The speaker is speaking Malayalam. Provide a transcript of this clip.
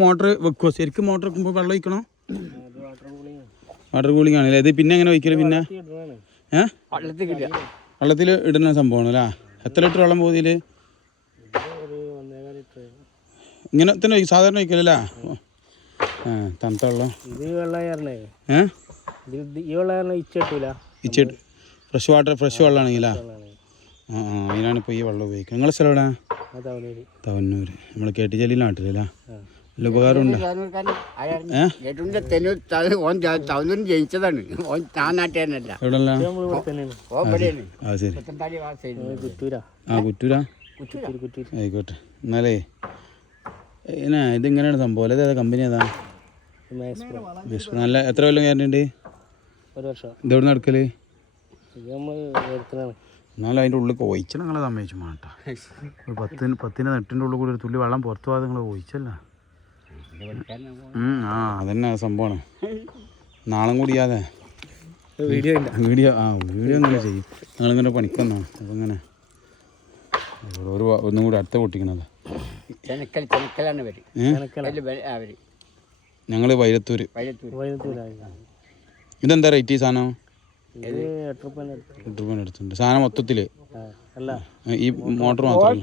മോട്ടർ വെക്കുമോ ശരിക്കും? മോട്ടർ വെക്കുമ്പോൾ വെള്ളം ഒഴിക്കണോ? വാട്ടർ കൂളിംഗ് ആണല്ലേ ഇത്? പിന്നെ എങ്ങനെ ഒഴിക്കല്? പിന്നെ വെള്ളത്തിൽ ഇടുന്ന സംഭവമാണ് അല്ലേ? എത്ര ലിറ്റർ വെള്ളം പോകുന്നതിൽ? ഇങ്ങനെ തന്നെ സാധാരണ ഒഴിക്കലല്ലേ? തണുത്ത വെള്ളം ഇച്ചിട്ട് ഫ്രഷ് വെള്ളമാണെങ്കിലാ? അതിനാണ് ഇപ്പോൾ ഈ വെള്ളം ഉപയോഗിക്കുക. നിങ്ങളെ സ്ഥലം എവിടെ? തവന്നൂര്. നമ്മൾ കേട്ടിച്ചേരി നാട്ടിലല്ലേ? നല്ല ഉപകാരമുണ്ട്. ജയിച്ചതാണ് കുറ്റൂരാ? ആയിക്കോട്ടെ. എന്നാലേ ഇതിങ്ങനെയാണ് സംഭവം. ഏതാ കമ്പനി? ഏതാ? നല്ല എത്ര കൊല്ലം ഗ്യാരണ്ടി? ഇതെവിടെ നടക്കല്? എന്നാലും അതിൻ്റെ ഉള്ളിൽ ഒഴിച്ചാൽ നിങ്ങളെ സമ്മതിച്ചു മാട്ടാ. 10 നെട്ടിൻ്റെ ഉള്ളിൽ കൂടി ഒരു തുള്ളി വെള്ളം പുറത്തു പോകാതെ നിങ്ങൾ ഒഴിച്ചല്ല. അതന്നെ സംഭവമാണ്. നാളം കൂടിയാതെ വീഡിയോ അങ്ങനെ ചെയ്യും. നിങ്ങളിങ്ങനെ പണിക്കൊന്നാണ് അപ്പം ഇങ്ങനെ ഒന്നും കൂടി അടുത്ത പൊട്ടിക്കണത്. ഞങ്ങൾ വൈരത്തൂര്. ഇതെന്താ റേറ്റ് ഈ സാധനം? 8 രൂപ എടുത്തിട്ടുണ്ട്. സാധനം മൊത്തത്തില് ഈ മോട്ടർ മാത്രമല്ല.